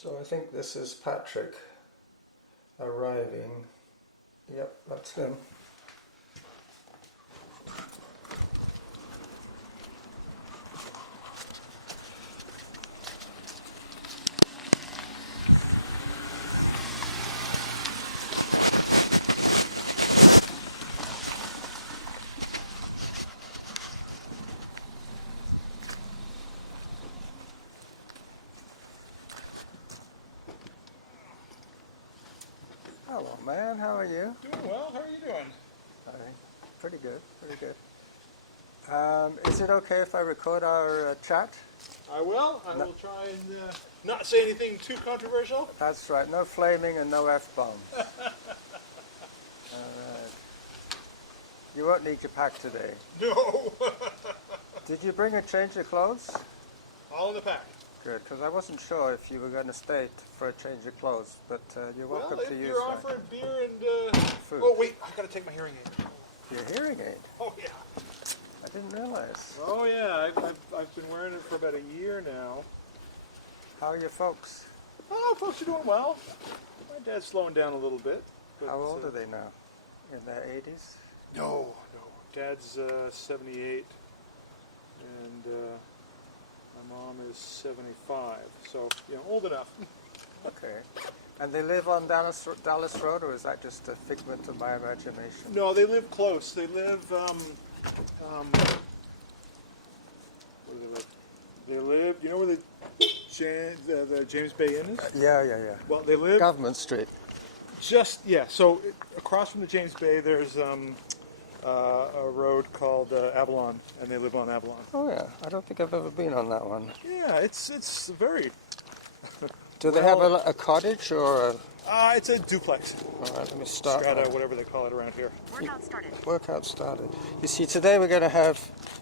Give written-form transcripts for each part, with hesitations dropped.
So I think this is Patrick arriving. Yep, that's him. Hello, man. How are you? Doing well. How are you doing? Pretty good. Pretty good. Is it okay if I record our chat? I will. I will try and not say anything too controversial. That's right. No flaming and no F-bombs. You won't need your pack today. No. Did you bring a change of clothes? All in the pack. Good, because I wasn't sure if you were going to stay for a change of clothes, but you're welcome to use that. Well, if you're offered beer and... food. Oh, wait. I've got to take my hearing aid. Your hearing aid? Oh, yeah. I didn't realize. Oh, yeah. I've been wearing it for about a year now. How are your folks? Oh, folks are doing well. My dad's slowing down a little bit. But, How old are they now? In their 80s? No. Dad's 78, and my mom is 75. So, old enough. Okay. And they live on Dallas Road, or is that just a figment of my imagination? No, they live close. They live, where do they live? They live, you know where the James Bay Inn is? Yeah. Well, they live Government Street. so across from the James Bay, there's a road called Avalon, and they live on Avalon. Oh yeah, I don't think I've ever been on that one. Yeah, it's very... Do they have a cottage or a... it's a duplex. All right, let me start. Strata, whatever they call it around here. Workout started. You see, today we're going to have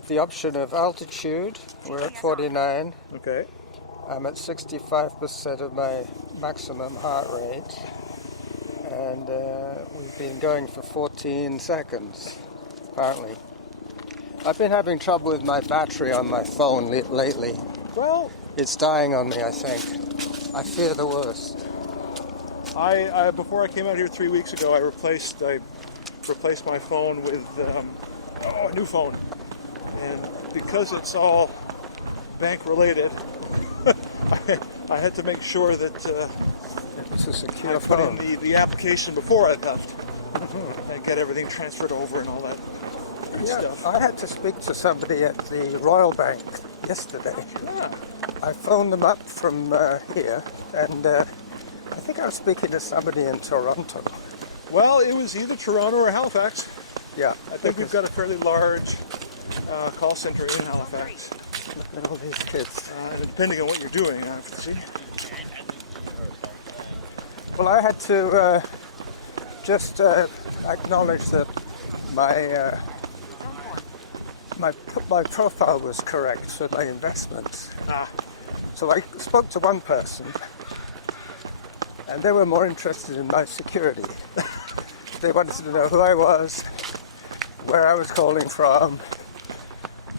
the option of altitude. We're at 49. Okay. I'm at 65% of my maximum heart rate. And we've been going for 14 seconds, apparently. I've been having trouble with my battery on my phone lately. Well, it's dying on me, I think. I fear the worst. I before I came out here 3 weeks ago, I replaced my phone with a new phone, and because it's all bank related, I had to make sure that it's a secure I phone. put in the application before I left and get everything transferred over and all that good stuff. I had to speak to somebody at the Royal Bank yesterday. Yeah. I phoned them up from here, and I think I was speaking to somebody in Toronto. Well, it was either Toronto or Halifax. Yeah. I think we've got a fairly large call center in Halifax. Look at all these kids. Depending on what you're doing, I have to see. Well, I had to just acknowledge that my profile was correct for my investments. So I spoke to one person, and they were more interested in my security. They wanted to know who I was, where I was calling from,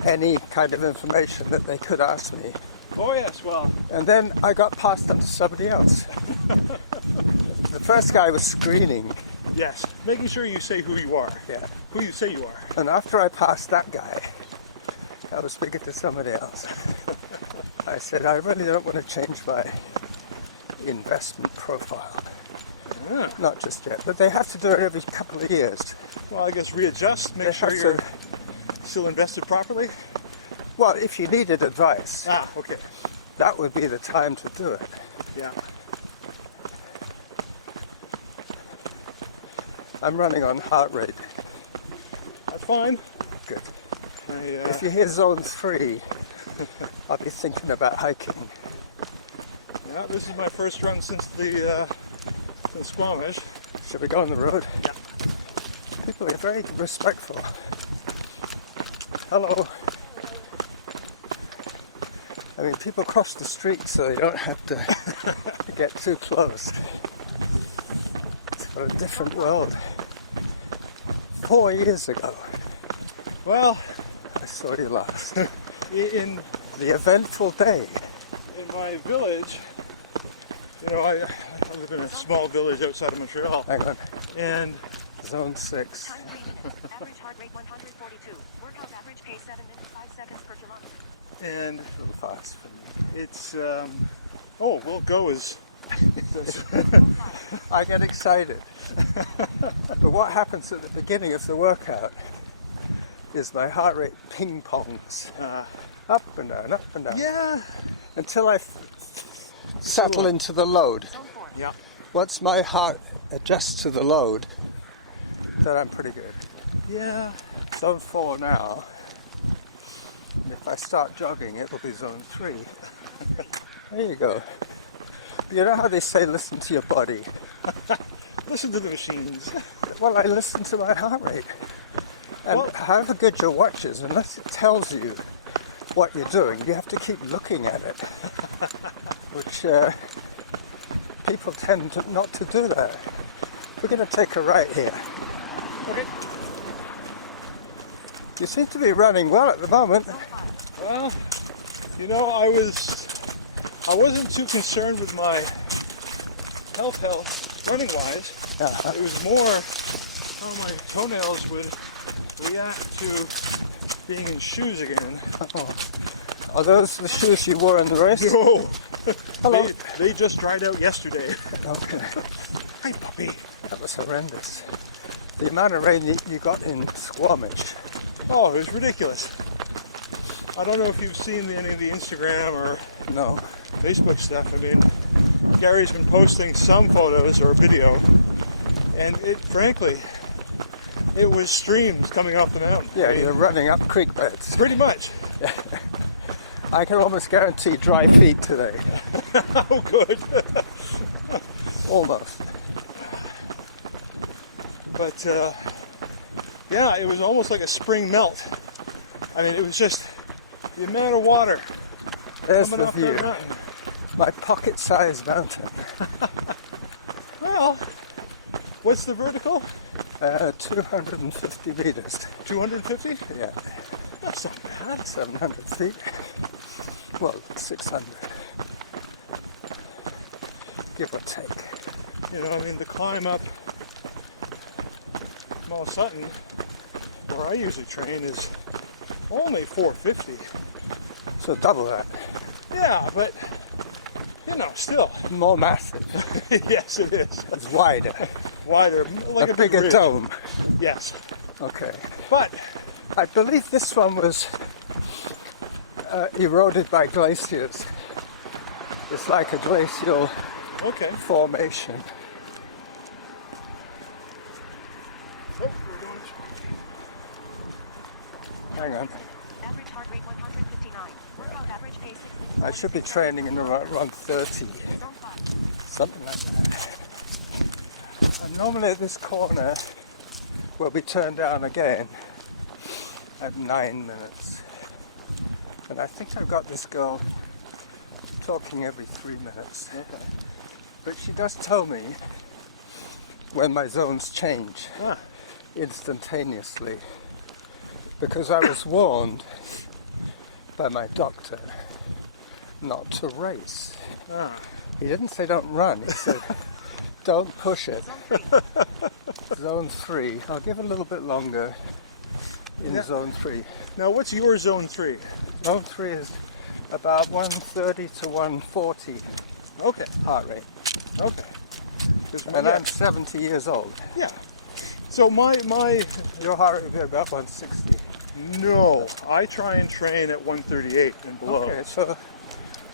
any kind of information that they could ask me. Oh yes, well. And then I got passed on to somebody else. The first guy was screening. Yes, making sure you say who you are. Yeah. Who you say you are. And after I passed that guy, I was speaking to somebody else. I said, I really don't want to change my investment profile. Yeah. Not just yet, but they have to do it every couple of years. Well, I guess readjust, make sure you're still invested properly. Well, if you needed advice, Okay. that would be the time to do it. Yeah. I'm running on heart rate. That's fine. Good. I, If you hear zone 3, I'll be thinking about hiking. yeah, this is my first run since since Squamish. Should we go on the road? Yeah. People are very respectful. Hello. I mean, people cross the street so you don't have to get too close. It's a different world. 4 years ago, Well, I saw you last. in The eventful day. my village, You know, I live in a small village outside of Montreal, Hang on. and Zone 6. Average heart rate 142. Workout average pace 7 minutes 5 seconds per kilometer. and A little fast. it's oh, well, go is. I get excited. But what happens at the beginning of the workout is my heart rate ping pongs. Up and down, up and down. Yeah. Until I settle into the load. Zone 4. Yeah. Once my heart adjusts to the load, then I'm pretty good. Yeah. Zone 4 now. And if I start jogging, it will be zone 3. There you go. You know how they say listen to your body? Listen to the machines. Well, I listen to my heart rate. And Well- however good your watch is, unless it tells you what you're doing, you have to keep looking at it. Which people tend not to do that. We're going to take a right here. Okay. You seem to be running well at the moment. Well, you know, I wasn't too concerned with my health running wise. Uh-huh. It was more how my toenails would react to being in shoes again. Are those the shoes you wore in the race? No, Hello. they just dried out yesterday. Okay. Hi, puppy. That was horrendous. The amount of rain you got in Squamish. Oh, it was ridiculous. I don't know if you've seen any of the Instagram or No. Facebook stuff. I mean, Gary's been posting some photos or video, and frankly, it was streams coming off the mountain. Yeah, I mean, you're running up creek beds. pretty much. I can almost guarantee dry feet today. Oh, good. Almost. But yeah, it was almost like a spring melt. I mean, it was just the amount of water There's coming the off that view. mountain. My pocket-sized mountain. Well, what's the vertical? 250 meters. 250? Yeah, That's not bad. 700 feet. Well, 600. Give or take. You know, I mean, the climb up Mount Sutton, where I usually train, is only 450. So double that. Yeah, but, you know, still. More massive. Yes, it is. It's wider. Wider, like A a big bigger ridge. dome. Yes. Okay. But, I believe this one was eroded by glaciers. It's like a glacial okay. formation. Oh, we're doing Hang on. Average heart rate 159. Workout average pace 6 minutes. I should be training in around 30, Zone 5. something like that. And normally at this corner will be turned down again at 9 minutes. And I think I've got this girl talking every 3 minutes. Okay. But she does tell me when my zones change Ah, instantaneously, because I was warned by my doctor not to race. ah. He didn't say don't run, he said don't push it. Zone 3. Zone 3, I'll give a little bit longer in Yeah. zone 3. Now, what's your zone 3? Zone 3 is about 130 to 140 Okay. heart rate. Okay. 'Cause And yeah, I'm 70 years old. yeah. So my Your heart rate would be about 160. no, I try and train at 138 and below. Okay, so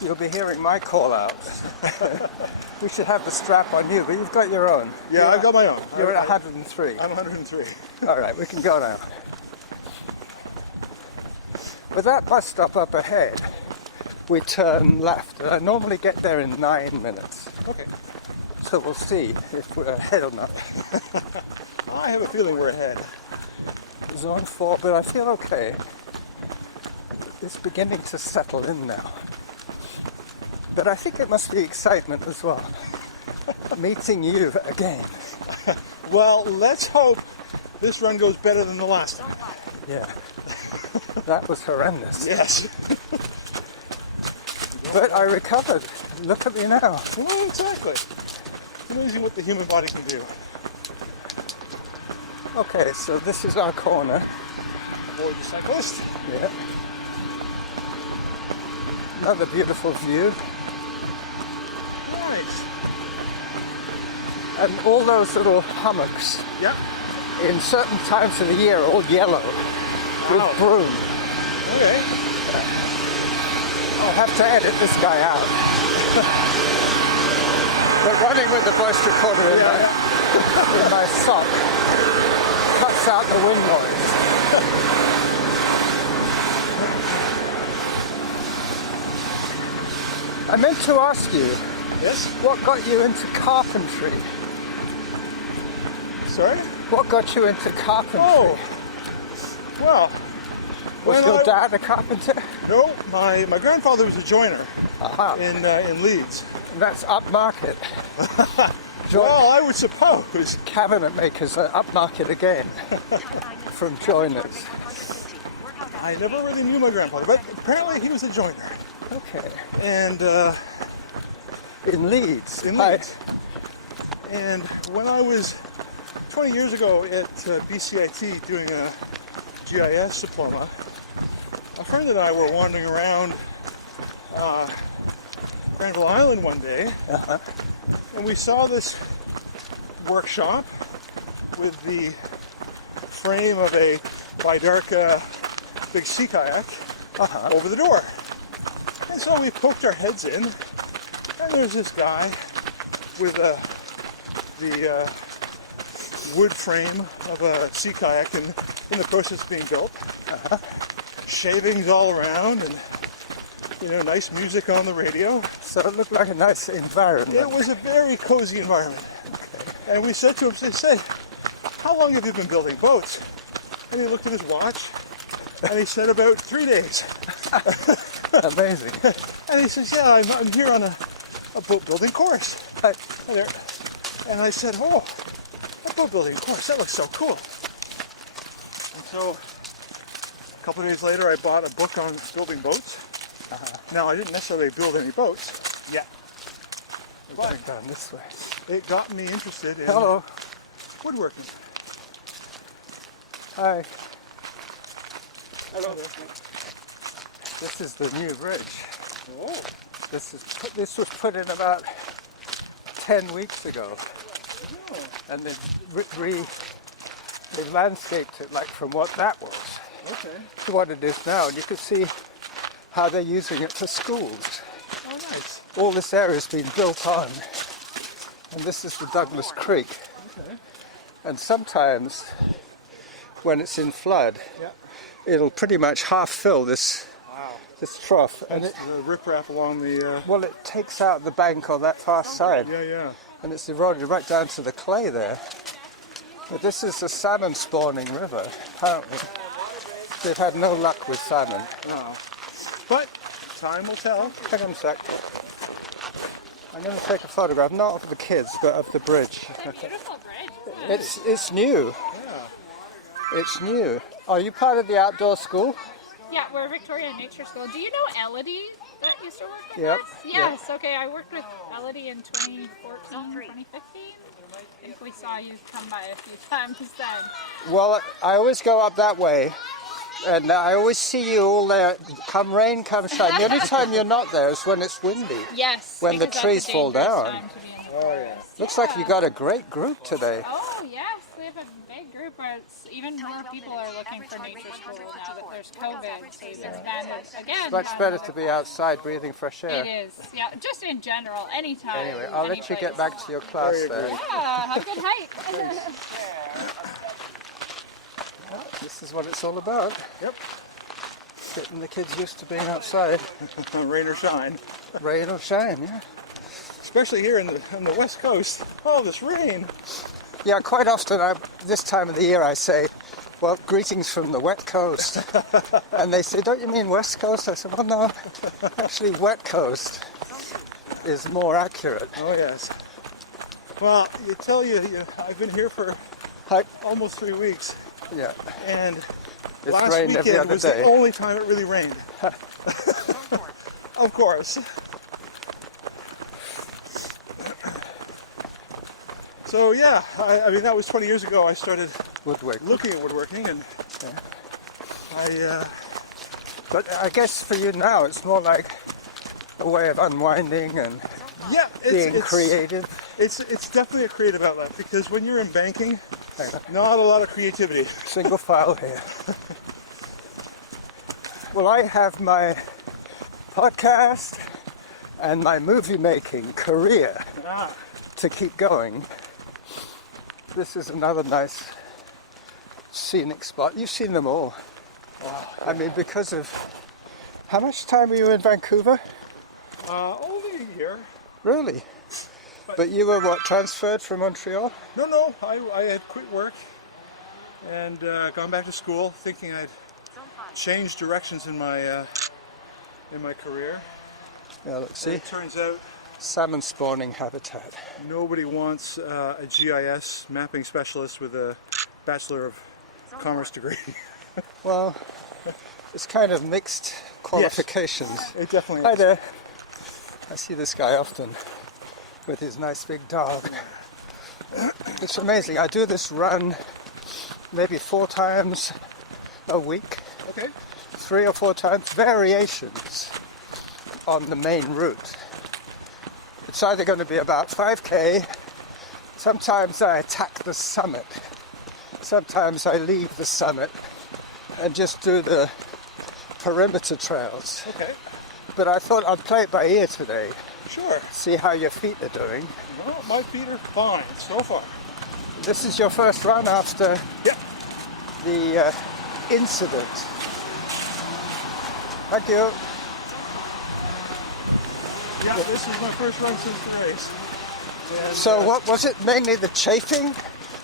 you'll be hearing my call out. We should have the strap on you, but you've got your own. Yeah, I've got my own. You're at 103. I'm 103. All right, we can go now. With that bus stop up ahead, we turn left. And I normally get there in 9 minutes. Okay. So we'll see if we're ahead or not. I have a feeling we're ahead. Zone 4, but I feel okay. It's beginning to settle in now. But I think it must be excitement as well. Meeting you again. Well, let's hope this run goes better than the last Zone time. 5. Yeah. That was horrendous. Yes. But I recovered. Look at me now. Well, exactly. Amazing what the human body can do. Okay, so this is our corner. Avoid the cyclist. Yeah. Another beautiful view. Nice. And all those little hummocks Yep. in certain times of the year are all yellow with Wow. broom. Okay. I'll have to edit this guy out. But running with the voice recorder in my sock cuts out the wind noise. I meant to ask you, Yes? what got you into carpentry? Sorry? What got you into carpentry? Oh. Well, Was when your I- dad a carpenter? no, my grandfather was a joiner Aha. in Leeds. That's upmarket. Well, I would suppose. Cabinet makers are upmarket again from joiners. I never really knew my grandfather, but apparently he was a joiner. Okay. And In Leeds. in Hi. Leeds. And when I was 20 years ago at BCIT doing a GIS diploma, a friend and I were wandering around Granville Island one day, and we saw this workshop with the frame of a Bidarka big sea kayak over the door. And so we poked our heads in, and there's this guy with the wood frame of a sea kayak in the process of being built. Shavings all around, and nice music on the radio. So it looked like a nice environment. It was a very cozy environment. And we said to him, they said, "How long have you been building boats?" And he looked at his watch, and he said, "About 3 days." Amazing. And he says, "Yeah, I'm here on a boat building course." And I said, "Oh, a boat building course, that looks so cool." And so a couple of days later, I bought a book on building boats. Now, I didn't necessarily build any boats yet, We're going down this way. it got me interested in Hello. woodworking. Hi. Hello. This is the new bridge. Oh, This was put in about 10 weeks ago. And they've landscaped it like from what that was okay. to what it is now. And you can see how they're using it for schools. Oh, nice. All this area has been built on. And this is the Douglas Creek. Okay. And sometimes when it's in flood, Yeah. it'll pretty much half fill this Wow. trough. And That's the riprap along the. well, it takes out the bank on that far side. Yeah. And it's eroded right down to the clay there. But this is a salmon spawning river, apparently. They've had no luck with salmon. Wow. But time will tell. Hang on a sec. I'm going to take a photograph, not of the kids, but of the bridge. It's a beautiful bridge. It's new. Yeah. It's new. Are you part of the outdoor school? Yeah, we're Victoria Nature School. Do you know Elodie that used to work with Yep, us? Yes, okay. I worked with Elodie in 2014, 2015. I think we saw you come by a few times then. Well, I always go up that way. And I always see you all there, come rain, come shine. The only time you're not there is when it's windy. Yes. When the because trees that's a fall dangerous down. time to be in the forest. Looks like you got a great group today. Oh, yes. We have a big group. Where it's even more people are looking for nature school now that there's COVID. So we've expanded again. Much better to be outside breathing fresh It air. is. Yeah, just in general, anytime. Anyway, I'll let you get back to your class there. Yeah, have a good hike. This is what it's all about. Yep. Getting the kids used to being outside. Rain or shine. Rain or shine, yeah. Especially here on the west coast. Oh, this rain. Yeah, quite often this time of the year I say, well, greetings from the wet coast. And they say, don't you mean west coast? I said, well, no, actually wet coast is more accurate. Oh, yes. Well, I've been here for Hi. almost 3 weeks, Yeah, and it's last rained every weekend other was day. the only time it really rained. Of course. So yeah, I mean that was 20 years ago. I started Woodwork. looking at woodworking, and But I guess for you now, it's more like a way of unwinding and yeah, being creative. It's definitely a creative outlet, because when you're in banking, Hang on. not a lot of creativity. Single file here. Well, I have my podcast and my movie making career to keep going. This is another nice scenic spot. You've seen them all. Wow. I mean, because of... How much time were you in Vancouver? Only a year. Really? But you were, what, transferred from Montreal? No, I had quit work and gone back to school, thinking I'd Zone 5. change directions in my career. Yeah, look, And see? it turns out Salmon spawning habitat. nobody wants a GIS mapping specialist with a Bachelor of Commerce degree. Well, it's kind of mixed qualifications. It definitely Hi is. there. I see this guy often with his nice big dog. It's amazing. I do this run maybe 4 times a week, Okay. 3 or 4 times, variations on the main route. It's either going to be about 5k, sometimes I attack the summit, sometimes I leave the summit and just do the perimeter trails. Okay. But I thought I'd play it by ear today, Sure. see how your feet are doing. Well, my feet are fine so far. This is your first run after Yep. the incident. Thank you. Yeah, this is my first run since the race. And, So what was it, mainly the chafing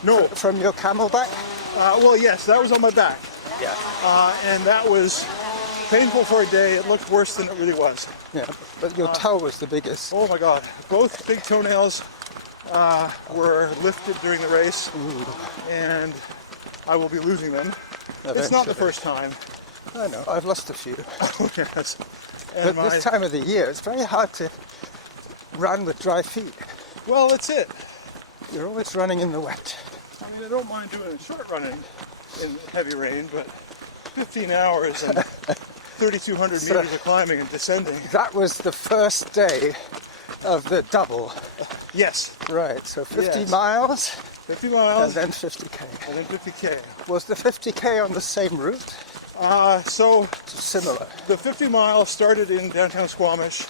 No. from your camelback? Well, yes, that was on my back. Yeah. And that was painful for a day. It looked worse than it really was. Yeah, but your toe was the biggest. Oh my God. Both big toenails were lifted during the race, and I will be losing them. It's not the Eventually. first time. I know, I've lost a few. Yes. But And this time of the year, it's very hard to run with dry feet. well, that's it. You're always running in the wet. I mean, I don't mind doing a short run in heavy rain, but 15 hours and 3,200 meters of climbing and descending. That was the first day of the double. Yes. Right, so 50 Yes. miles 50 and miles then 50k. and then 50K. Was the 50k on the same route? So Similar. the 50 miles started in downtown Squamish,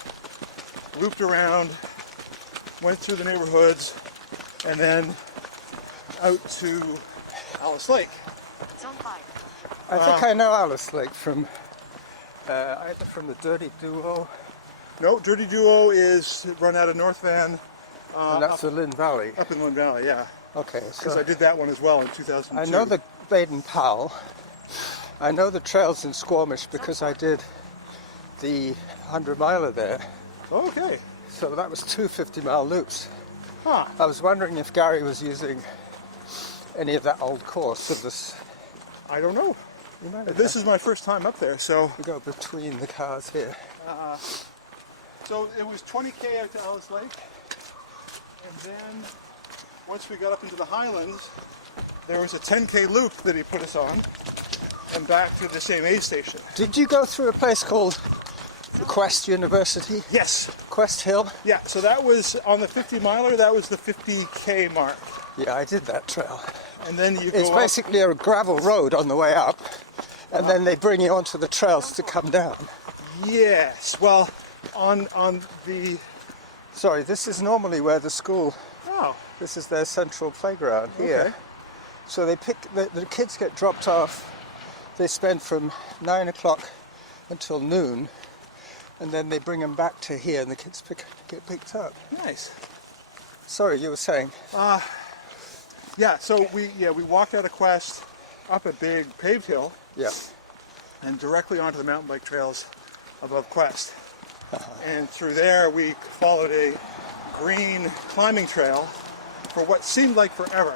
looped around, went through the neighborhoods, and then out to Alice Lake. Zone 5. I think I know Alice Lake from either from the Dirty Duo, No, Dirty Duo is run out of North Van and that's the Lynn Valley. up in Lynn Valley, yeah. Okay, Because so I did that one as well in 2002. I know the Baden Powell. I know the trails in Squamish because I did the 100-miler there. Okay. So that was 2 50-mile loops. Huh. I was wondering if Gary was using any of that old course of this. I don't know. You might have This is my first time up there, so We go between the cars here. so it was 20K out to Alice Lake, and then once we got up into the Highlands, there was a 10K loop that he put us on, and back to the same aid station. Did you go through a place called Quest University? Yes, Quest Hill? yeah. So that was on the 50 miler. That was the 50K mark, Yeah, I did that trail. and then you It's go up. basically a gravel road on the way up, and then they bring you onto the trails to come down. Yes. Well, on the Sorry, this is normally where the school, oh this is their central playground here. Okay. So they pick, the kids get dropped off, they spend from 9 o'clock until noon, and then they bring them back to here and the kids get picked up. nice. Sorry, you were saying? Yeah. So we walked out of Quest up a big paved hill Yeah. and directly onto the mountain bike trails above Quest. And through there we followed a green climbing trail for what seemed like forever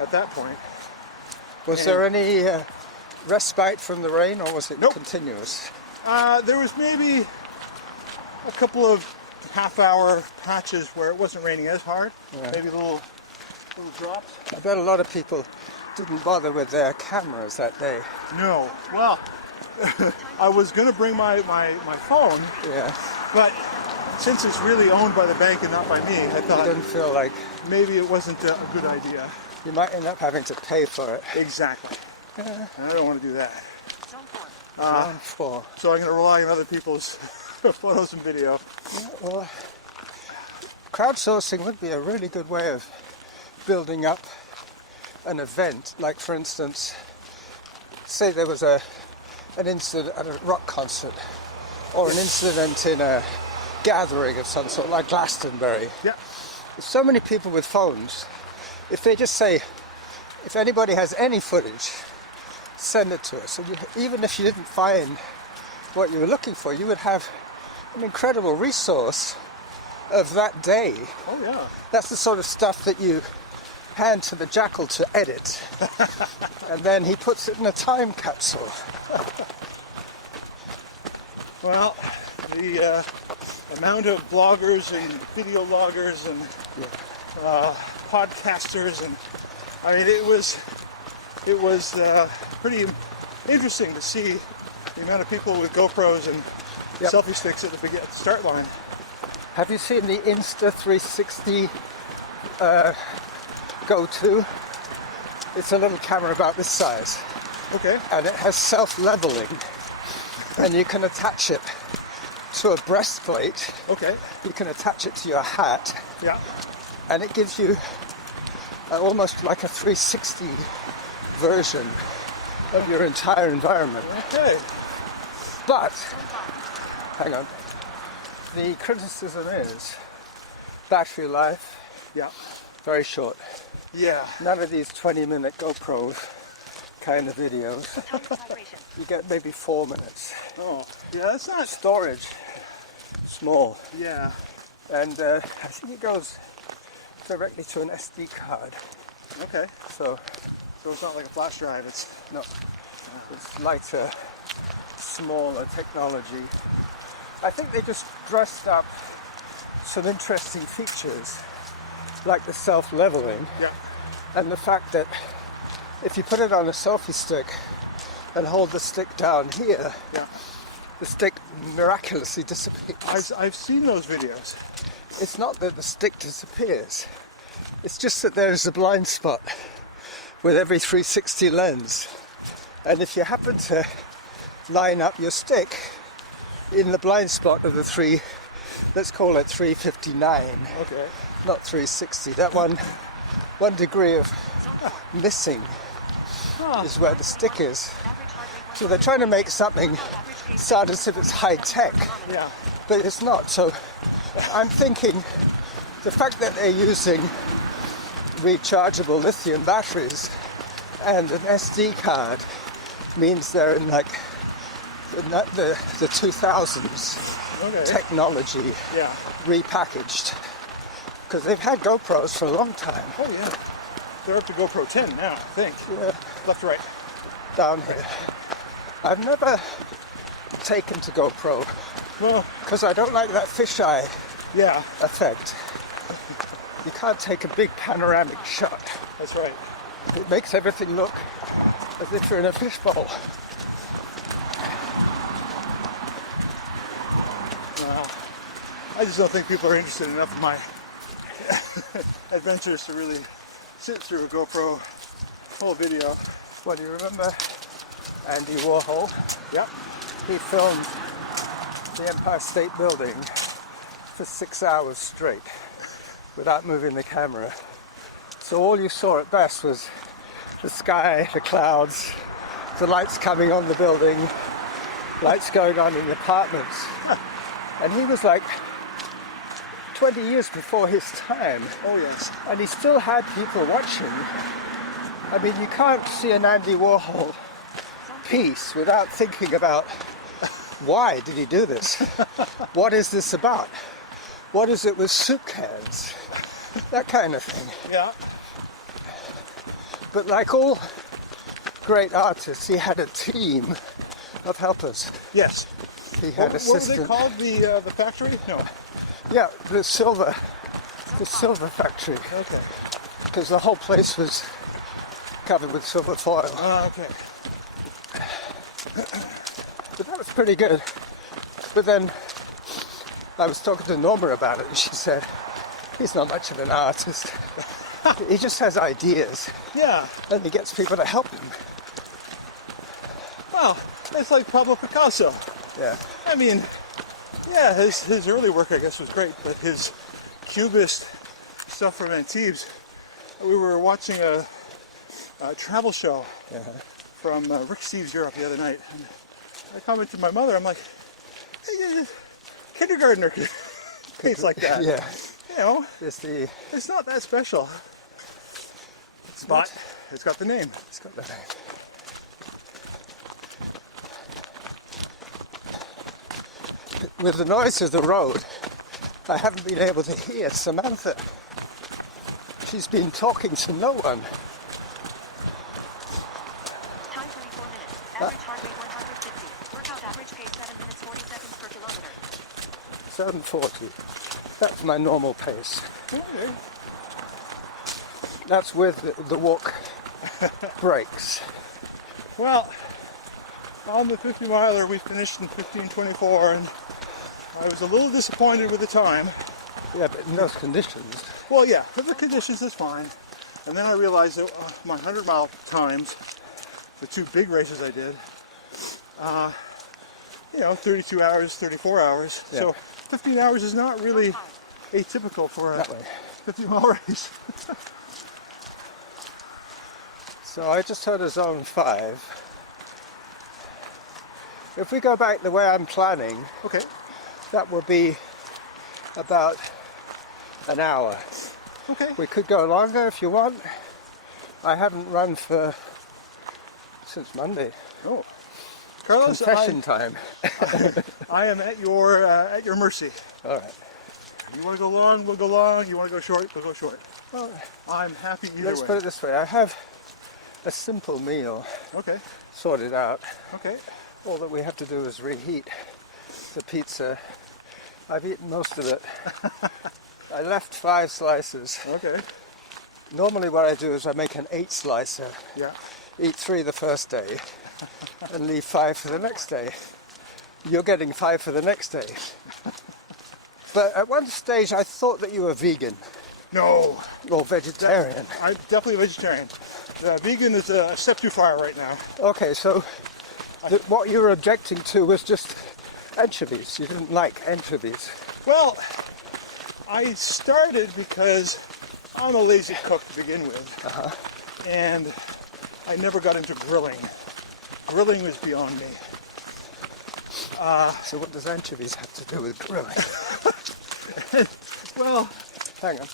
at that point. Was there any respite from the rain, or was it Nope. continuous? There was maybe a couple of half-hour patches where it wasn't raining as hard, Yeah. maybe a little little drops. I bet a lot of people didn't bother with their cameras that day. No. Well, I was going to bring my phone, Yeah. but since it's really owned by the bank and not by me, I I thought didn't feel like maybe it wasn't a good idea. you might end up having to pay for it. Exactly. Yeah. I don't want to do that. Zone 4. Zone 4. So I'm going to rely on other people's photos and video. Yeah, well, crowdsourcing would be a really good way of building up an event. Like, for instance, say there was an incident at a rock concert or an incident in a gathering of some sort, like Glastonbury. Yeah. There's so many people with phones. If they just say, if anybody has any footage, send it to us. And even if you didn't find what you were looking for, you would have an incredible resource of that day. Oh yeah. That's the sort of stuff that you hand to the Jackal to edit. And then he puts it in a time capsule. Well, the amount of bloggers and video loggers and podcasters, and I mean, it was pretty interesting to see the amount of people with GoPros and Yep. selfie sticks at the start line. Have you seen the Insta360 Go-To? It's a little camera about this size, Okay. and it has self-leveling, and you can attach it to a breastplate. Okay. You can attach it to your hat, Yeah. and it gives you almost like a 360 version of your entire environment. Okay. But, hang on, the criticism is battery life, Yeah. very short. Yeah. None of these 20-minute GoPro kind of videos. Vibration. You get maybe 4 minutes. Oh. Yeah. That's not. Storage, small. Yeah. And I think it goes directly to an SD card. Okay. So, So it's not like a flash drive. It's no, it's lighter, smaller technology. I think they just dressed up some interesting features, like the self-leveling, yeah. and the fact that if you put it on a selfie stick and hold the stick down here, Yeah. the stick miraculously disappears. I've seen those videos. It's not that the stick disappears, it's just that there's a blind spot with every 360 lens. And if you happen to line up your stick in the blind spot of the let's call it 359, Okay. not 360, that one degree of missing is where the stick is. Average heart rate So they're trying to make something sound as if it's high tech, Yeah. but it's not. So I'm thinking the fact that they're using rechargeable lithium batteries and an SD card means they're in like the 2000s Okay. technology Yeah. repackaged, because they've had GoPros for a long time. Oh yeah. They're up to GoPro 10 now, I think. Yeah, Left, right. down here. I've never taken to GoPro Well, because I don't like that fisheye yeah, effect. You can't take a big panoramic shot. that's right. It makes everything look as if you're in a fishbowl. Well, I just don't think people are interested enough in my adventures to really sit through a GoPro whole video. Well, you remember Andy Warhol? Yep. He filmed the Empire State Building for 6 hours straight without moving the camera. So all you saw at best was the sky, the clouds, the lights coming on the building, lights going on in the apartments. And he was like 20 years before his time, Oh yes. and he still had people watching. I mean, you can't see an Andy Warhol piece without thinking about why did he do this? What is this about? What is it with soup cans? That kind of thing. Yeah. But like all great artists, he had a team of helpers. Yes. He had What were they assistant. called? The factory? No. Yeah, the silver factory. Okay. because the whole place was covered with silver foil. Okay. But that was pretty good. But then I was talking to Norma about it, and she said, he's not much of an artist. He just has ideas, Yeah. and he gets people to help him. Well, it's like Pablo Picasso. Yeah. I mean, yeah, his early work, I guess, was great, but his Cubist stuff from Antibes, we were watching a travel show from Rick Steves Europe the other night. And I commented to my mother, I'm like, hey, kindergartner paints like that. Yeah. You know, It's not that special. But it's got the name. It's got the name. With the noise of the road, I haven't been able to hear Samantha. She's been talking to no one. Time 24 minutes. Average heart rate 150. Workout average pace 7 minutes 40 seconds per kilometer. 7:40. That's my normal pace. Okay. That's with the walk breaks. Well, on the 50 miler, we finished in 15:24, and I was a little disappointed with the time. Yeah, but in those conditions. Well, yeah, for the conditions, it's fine. And then I realized that my 100-mile times, the two big races I did, 32 hours, 34 hours. Yeah. So 15 hours is not really atypical for a That way. 50-mile race. So I just heard a zone 5. If we go back the way I'm planning, Okay. that will be about an hour. Okay. We could go longer if you want. I haven't run since Monday. Oh, Carlos, Confession time. I am at your mercy. All right. You want to go long, we'll go long. You want to go short, we'll go short. Well, I'm happy either let's way. put it this way. I have a simple meal Okay. sorted out. Okay. All that we have to do is reheat the pizza. I've eaten most of it. I left 5 slices. Okay. Normally what I do is I make an 8 slicer, Yeah. eat 3 the first day, and leave 5 for the next day. You're getting 5 for the next day. But at one stage I thought that you were vegan No. or vegetarian. I'm definitely a vegetarian. Vegan is a step too far right now. Okay, so what you were objecting to was just anchovies. You didn't like anchovies. Well, I started because I'm a lazy cook to begin with. And I never got into grilling. Grilling was beyond me. So what does anchovies have to do with grilling? Well, Hang on.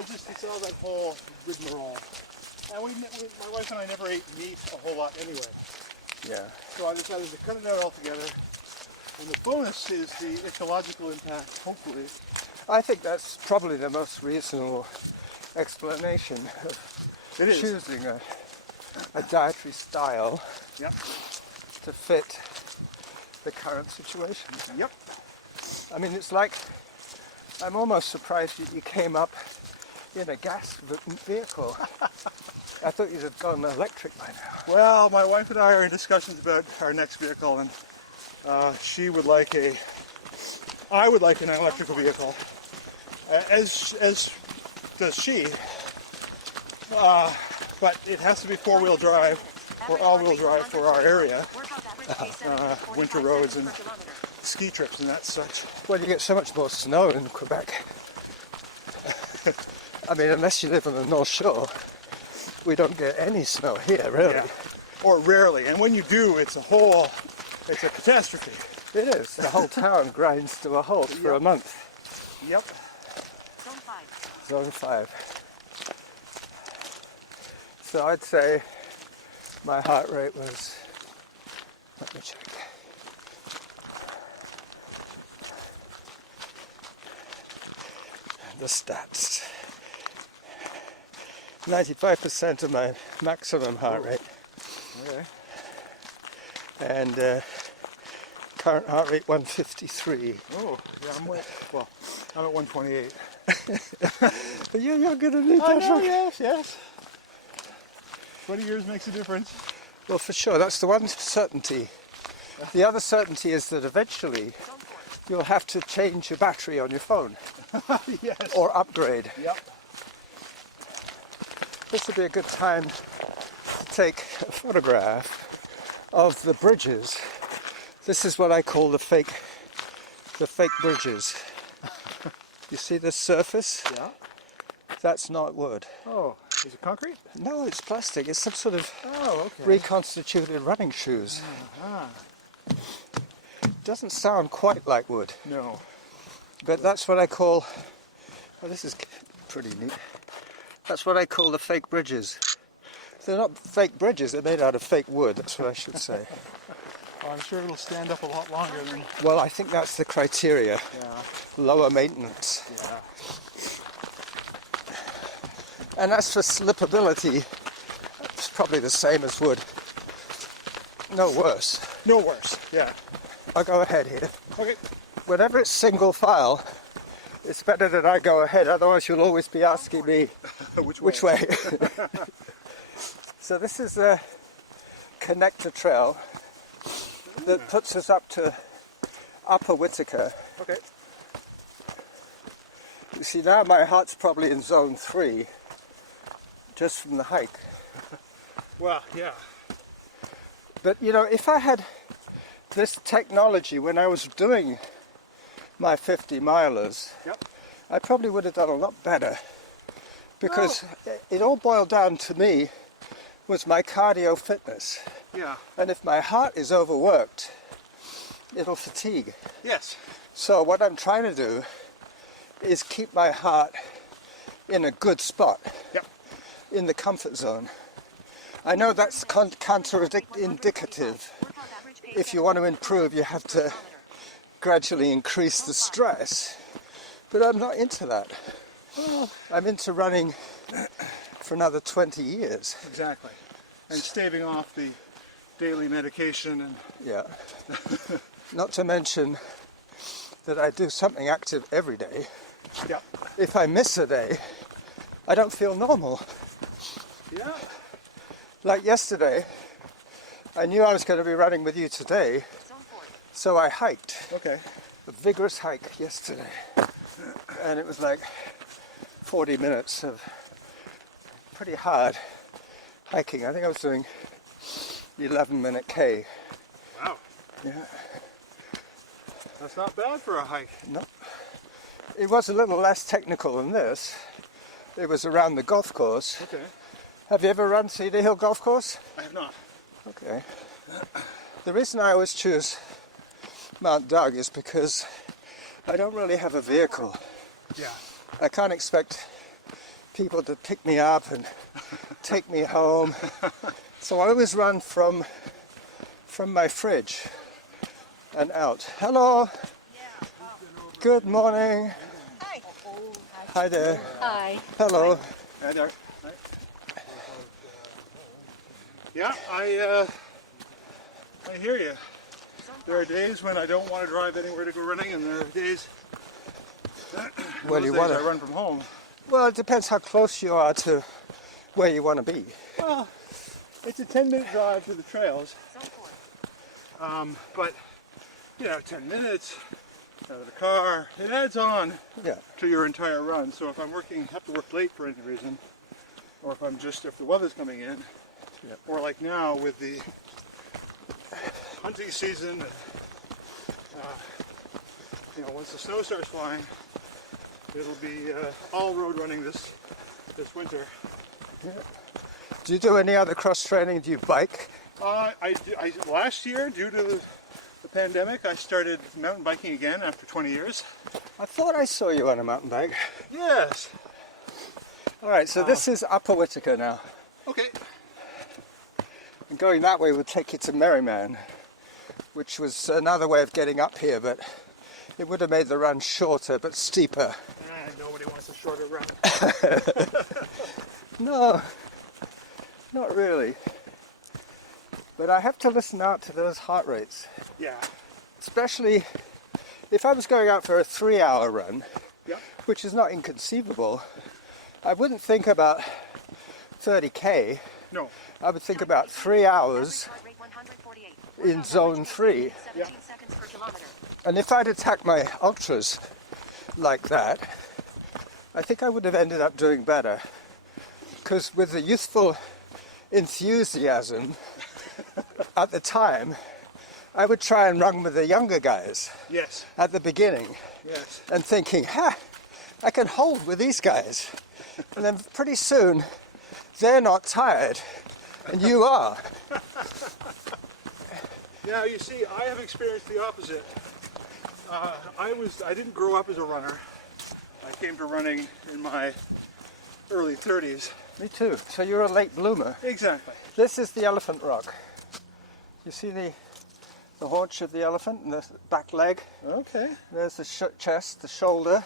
it's all that whole rigmarole. And my wife and I never ate meat a whole lot anyway. Yeah. So I decided to cut it out altogether. And the bonus is the ecological impact, hopefully. I think that's probably the most reasonable explanation of It is. choosing a dietary style Yep. to fit the current situation. Yep. I mean, it's like, I'm almost surprised you came up in a gas vehicle. I thought you'd have gone electric by now. Well, my wife and I are in discussions about our next vehicle, and I would like an electrical vehicle, as does she. But it has to be 4-wheel drive or all-wheel drive for our area, winter roads and ski trips and that such. Well, you get so much more snow in Quebec. I mean, unless you live on the North Shore, we don't get any snow here, really. Yeah. Or rarely, and when you do, it's a catastrophe. It is. The whole town grinds to a halt for a month. Yep. Zone 5. Zone 5. So I'd say my heart rate was, let me check. The stats. 95% of my maximum heart rate. Okay. And current heart rate 153. Oh, yeah, I'm at 128. But you're younger than me, I know, Patrick. yes. 20 years makes a difference. Well, for sure, that's the one certainty. The other certainty is that eventually you'll have to change your battery on your phone Yes. or upgrade. Yep. This would be a good time to take a photograph of the bridges. This is what I call the fake bridges. You see this surface? Yeah. That's not wood. Oh, is it concrete? No, it's plastic. It's some sort of Oh, okay. reconstituted running shoes. Ah, Doesn't sound quite like wood, no. but that's what I call, well, this is pretty neat. That's what I call the fake bridges. They're not fake bridges, they're made out of fake wood, that's what I should say. Oh, I'm sure it'll stand up a lot longer than... Well, I think that's the criteria. Yeah, Lower maintenance. yeah. And as for slippability, it's probably the same as wood. No worse. No worse, yeah. I'll go ahead here. Okay. Whenever it's single file, it's better that I go ahead, otherwise you'll always be asking me which way. So this is a connector trail that puts us up to Upper Whittaker. Okay. You see, now my heart's probably in zone 3, just from the hike. Well, yeah. But you know, if I had this technology when I was doing my 50 milers, Yep. I probably would have done a lot better. Because it all boiled down to me was my cardio fitness. Yeah. And if my heart is overworked, it'll fatigue. Yes. So what I'm trying to do is keep my heart in a good spot, Yep. in the comfort zone. I know that's counterindicative. If you want to improve, you have to gradually increase the stress. But I'm not into that. I'm into running for another 20 years. Exactly. And staving off the daily medication and... Yeah. Not to mention that I do something active every day. Yep. If I miss a day, I don't feel normal. Yeah. Like yesterday, I knew I was going to be running with you today, so I hiked. Okay. A vigorous hike yesterday. And it was like 40 minutes of pretty hard hiking. I think I was doing 11-minute K. Wow. Yeah. That's not bad for a hike. No. It was a little less technical than this. It was around the golf course. Okay. Have you ever run Cedar Hill Golf Course? I have not. Okay. The reason I always choose Mount Doug is because I don't really have a vehicle. Yeah. I can't expect people to pick me up and take me home. So I always run from my fridge and out. Hello. Good morning. Hi. Hi there. Hi. Hello. Hi there. Hi. Yeah, I hear you. There are days when I don't want to drive anywhere to go running, and there are days. Well, you days want I to. run from home. Well, it depends how close you are to where you want to be. Well, it's a 10-minute drive to the trails, but you know, 10 minutes out of the car, it adds on Yeah. to your entire run. So if I'm have to work late for any reason, or if the weather's coming in, Yep. or like now with the hunting season, you know, once the snow starts flying, it'll be all road running this winter. Do you do any other cross training? Do you bike? Last year, due to the pandemic, I started mountain biking again after 20 years. I thought I saw you on a mountain bike. Yes. All right, so this is Upper Whittaker now. Okay. And going that way would take you to Merriman, which was another way of getting up here, but it would have made the run shorter but steeper. Nobody wants a shorter run. No, not really. But I have to listen out to those heart rates, Yeah. especially if I was going out for a 3-hour run. which is not inconceivable, I wouldn't think about 30k. No. I would think about 3 hours in zone 3. And if I'd attacked my ultras like that, I think I would have ended up doing better. Because with the youthful enthusiasm at the time, I would try and run with the younger guys Yes. at the beginning Yes. and thinking, I can hold with these guys. And then pretty soon, they're not tired and you are. Now you see, I have experienced the opposite. I didn't grow up as a runner. I came to running in my early 30s. Me too. So you're a late bloomer. Exactly. This is the elephant rock. You see the haunch of the elephant and the back leg? Okay. There's the chest, the shoulder,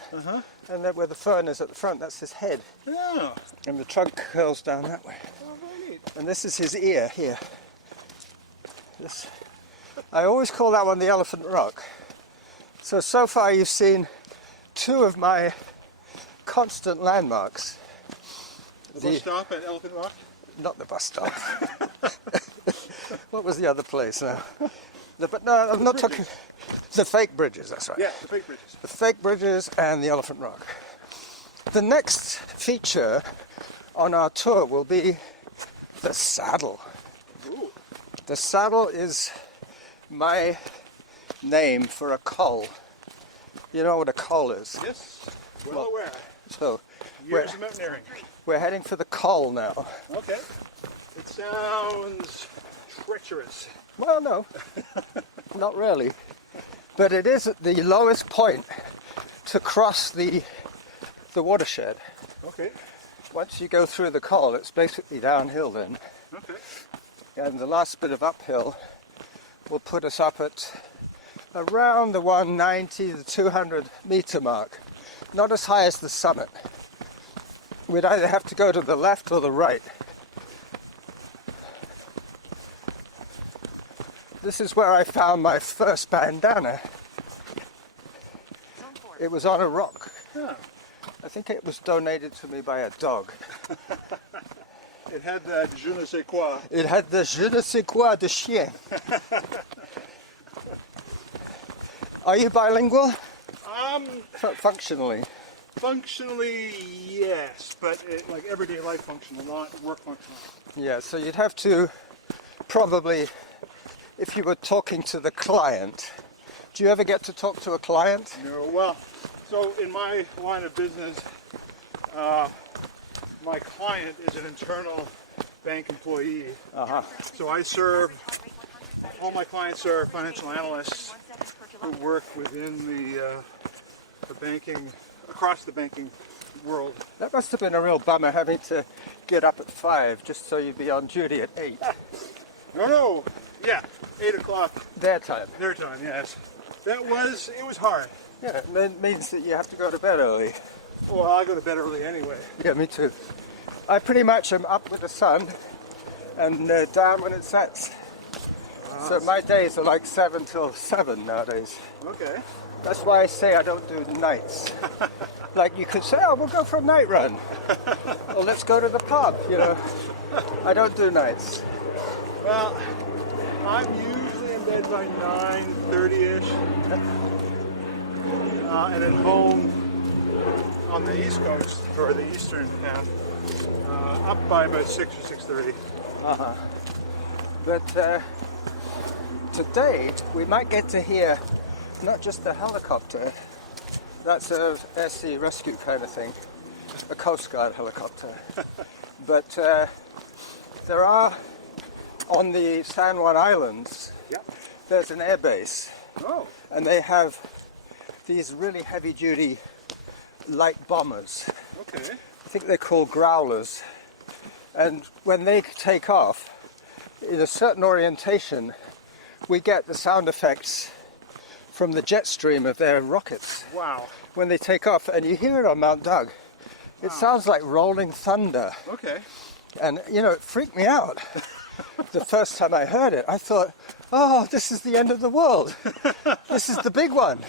and then where the fern is at the front, that's his head. Oh. And the trunk curls down that way. Oh, very neat. And this is his ear here. I always call that one the elephant rock. So far you've seen 2 of my constant landmarks. The bus stop at Elephant Rock? Not the bus stop. What was the other place now? No, I'm not talking... The fake bridges, that's right. Yeah, the fake bridges. The fake bridges and the elephant rock. The next feature on our tour will be the saddle. Ooh. The saddle is my name for a col. You know what a col is? Yes, well aware. So Years of mountaineering. we're heading for the col now. Okay. It sounds treacherous. Well, no, not really. But it is at the lowest point to cross the watershed. Okay. Once you go through the col, it's basically downhill then. Okay. And the last bit of uphill will put us up at around the 190 to 200 meter mark. Not as high as the summit. We'd either have to go to the left or the right. This is where I found my first bandana. It was on a rock. Huh. I think it was donated to me by a dog. It had that je ne sais quoi. It had the je ne sais quoi de chien. Are you bilingual? Functionally. Functionally, yes, but like everyday life functional, not work functional. Yeah, so you'd have to probably, if you were talking to the client, do you ever get to talk to a client? No, well, so in my line of business, my client is an internal bank employee. So I serve, all my clients are financial analysts who work within the banking, across the banking world. That must have been a real bummer having to get up at 5 just so you'd be on duty at 8. No, yeah, 8 o'clock. Their time. Their time, yes. It was hard. Yeah, that means that you have to go to bed early. Well, I go to bed early anyway. Yeah, me too. I pretty much am up with the sun and down when it sets. So my days are like 7 till 7 nowadays. Okay. That's why I say I don't do nights. Like you could say, oh, we'll go for a night run. Or let's go to the pub, you know. I don't do nights. Well, I'm usually in bed by 9:30ish. And at home on the East Coast, or the Eastern half, up by about 6 or 6:30. But to date, we might get to hear not just the helicopter, that's a SC rescue kind of thing, a Coast Guard helicopter. But there are, on the San Juan Islands, there's an air base. Oh. And they have these really heavy-duty light bombers. Okay. I think they're called growlers. And when they take off, in a certain orientation, we get the sound effects from the jet stream of their rockets. Wow. When they take off, and you hear it on Mount Doug. It sounds like rolling thunder. Okay. And, you know, it freaked me out. The first time I heard it, I thought, oh, this is the end of the world. This is the big one.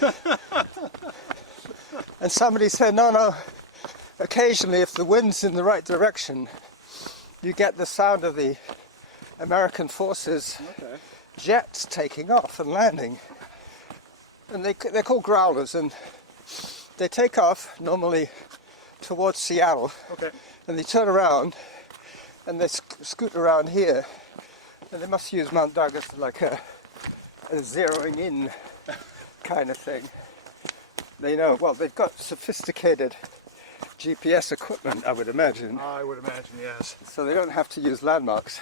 And somebody said, no, occasionally if the wind's in the right direction, you get the sound of the American forces jets taking off and landing. And they're called growlers, and they take off normally towards Seattle. Okay. And they turn around and they scoot around here. And they must use Mount Doug as like a zeroing in kind of thing. They know, well, they've got sophisticated GPS equipment, I would imagine. I would imagine, yes. So they don't have to use landmarks.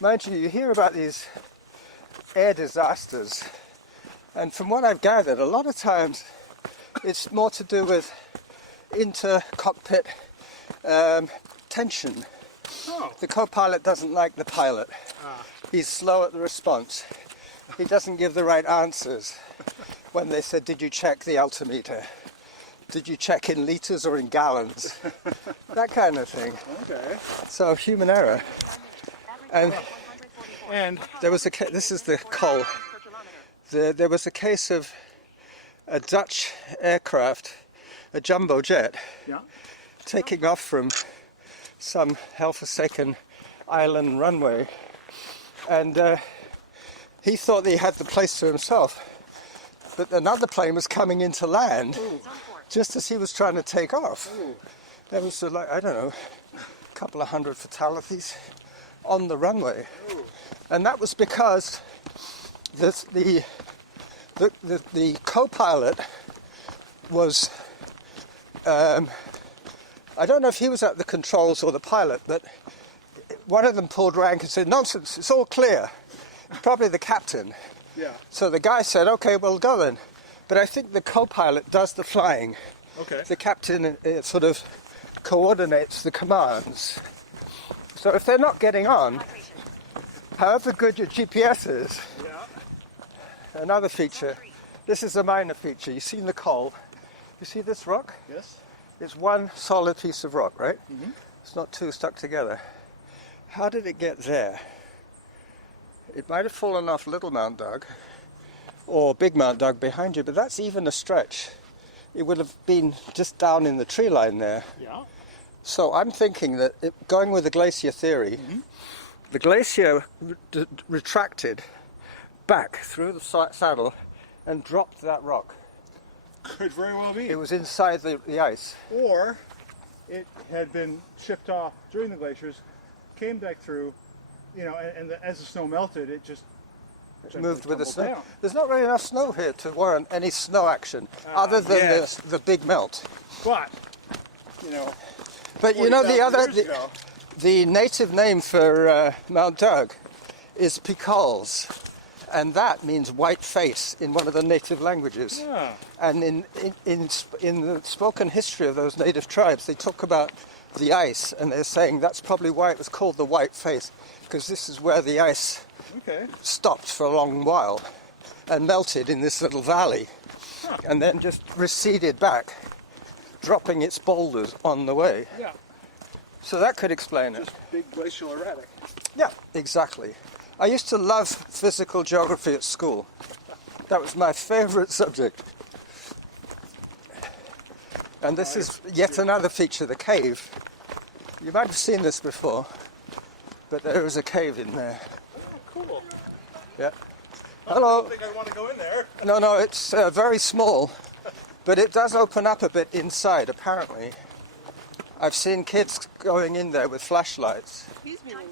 Mind you, you hear about these air disasters, and from what I've gathered, a lot of times it's more to do with inter-cockpit tension. Oh. The co-pilot doesn't like the pilot. He's slow at the response. He doesn't give the right answers. When they said, did you check the altimeter? Did you check in litres or in gallons? That kind of thing. Okay. So human error. And there was this is the coal. There was a case of a Dutch aircraft, a jumbo jet, taking off from some hell-forsaken island runway, and he thought that he had the place to himself, but another plane was coming into land just as he was trying to take off. There was like, I don't know, a couple of hundred fatalities on the runway, and that was because the co-pilot was I don't know if he was at the controls or the pilot, but one of them pulled rank and said, nonsense, it's all clear. Probably the captain. Yeah. So the guy said, okay, we'll go then. But I think the co-pilot does the flying. Okay. The captain sort of coordinates the commands. So if they're not getting on, however good your GPS is, another feature, this is a minor feature. You've seen the coal. You see this rock? Yes. It's one solid piece of rock, right? Mm-hmm. It's not two stuck together. How did it get there? It might have fallen off Little Mount Doug or Big Mount Doug behind you, but that's even a stretch. It would have been just down in the tree line there. Yeah. So I'm thinking that going with the glacier theory, the glacier retracted back through the saddle and dropped that rock. Could very well be. It was inside the ice. Or it had been shipped off during the glaciers, came back through, and as the snow melted, it just Moved with the snow. down. There's not really enough snow here to warrant any snow action, other than yes. the big melt. But, But ago. the native name for Mount Doug is Picols, and that means white face in one of the native languages. Yeah. And in the spoken history of those native tribes, they talk about the ice, and they're saying that's probably why it was called the white face, because this is where the ice stopped for a long while and melted in this little valley, and then just receded back, dropping its boulders on the way. Yeah. So that could explain it. Just big glacial erratic. Yeah, exactly. I used to love physical geography at school. That was my favorite subject. And this is yet another feature, the cave. You might have seen this before, but there is a cave in there. Oh, cool. Yeah. I Hello. don't think I want to go in there. No, it's very small, but it does open up a bit inside, apparently. I've seen kids going in there with flashlights. He's been in there.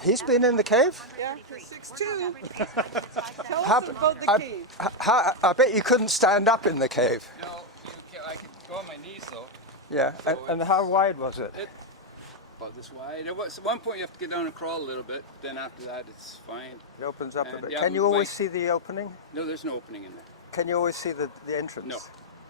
He's been in the cave? Yeah, he's 6'2". Tell How- us about the cave. I bet you couldn't stand up in the cave. No, I could go on my knees though. Yeah, and how wide was it? About this wide. At one point you have to get down and crawl a little bit. Then after that it's fine. It opens up a And, bit. yeah, Can you my- always see the opening? No, there's no opening in there. Can you always see the entrance? No.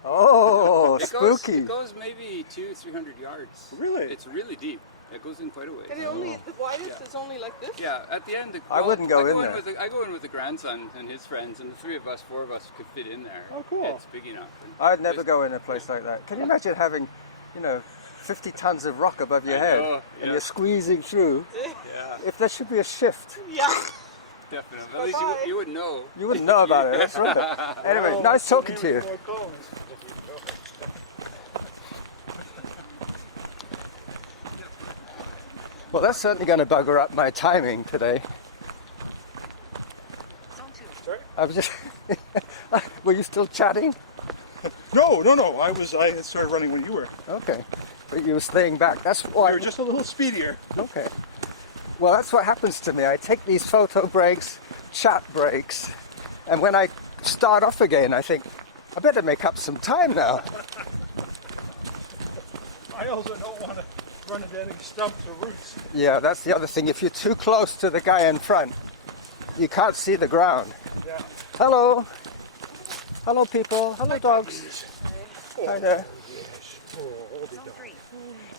Oh, It spooky. goes maybe 200-300 yards. Really? It's really deep. It goes in quite a ways. And the widest is only like this? Yeah, at the end. I wouldn't go in there. I go in with the grandson and his friends, and the four of us could fit in there. Oh, cool. It's big enough. And I'd never just- go in a place like that. Can you imagine having, 50 tons of rock above your I head know, and yeah. you're squeezing through? Yeah. If there should be a shift. Yeah. definitely. At least Bye-bye. you wouldn't know. You wouldn't know about it. That's right. Anyway, nice talking to you. Well, that's certainly going to bugger up my timing today. Zone 2. Sorry? I was just... Were you still chatting? No. I had started running when you were. Okay. But you were staying back. That's why... You were just a little speedier. Okay. Well, that's what happens to me. I take these photo breaks, chat breaks, and when I start off again, I think, I better make up some time now. I also don't want to run into any stumps or roots. Yeah, that's the other thing. If you're too close to the guy in front, you can't see the ground. Yeah. Hello. Hello, people. Hello, dogs. Hi there. Zone 3.